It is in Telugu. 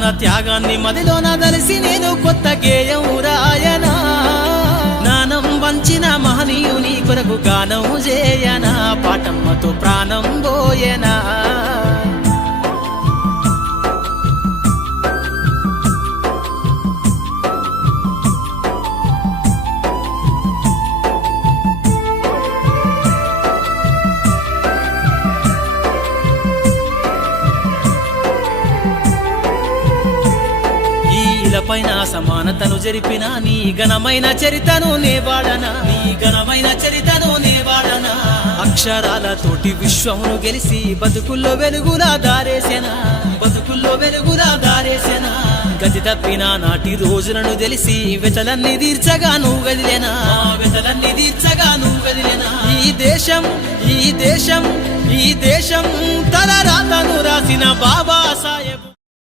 తన త్యాగాన్ని మదిలోన దలిసి నేను కొత్త గేయం రాయనా జ్ఞానం వంచిన మహనీయుని కొరకు గానం చేయనా పాటమ్మతో ప్రాణం పోయనా పైన సమానతను జరిపిన నీ ఘనమైన చరితను నేవాడనా నీ ఘనమైన చరితను నేవాడనా అక్షరాలతోటి విశ్వమును గెలిసి బతుకుల్లో వెలుగులా దారేసేనా బతుకుల్లో వెలుగులా దారేసేనా గతి తప్పిన నాటి రోజులను తెలిసి వెతలన్నీ తీర్చగా నువ్వు గదిలేనా వెతలన్నీ తీర్చగా నువ్వు గదిలేనా ఈ దేశం ఈ దేశం ఈ దేశం తల రాతను రాసిన బాబా సాహెబ్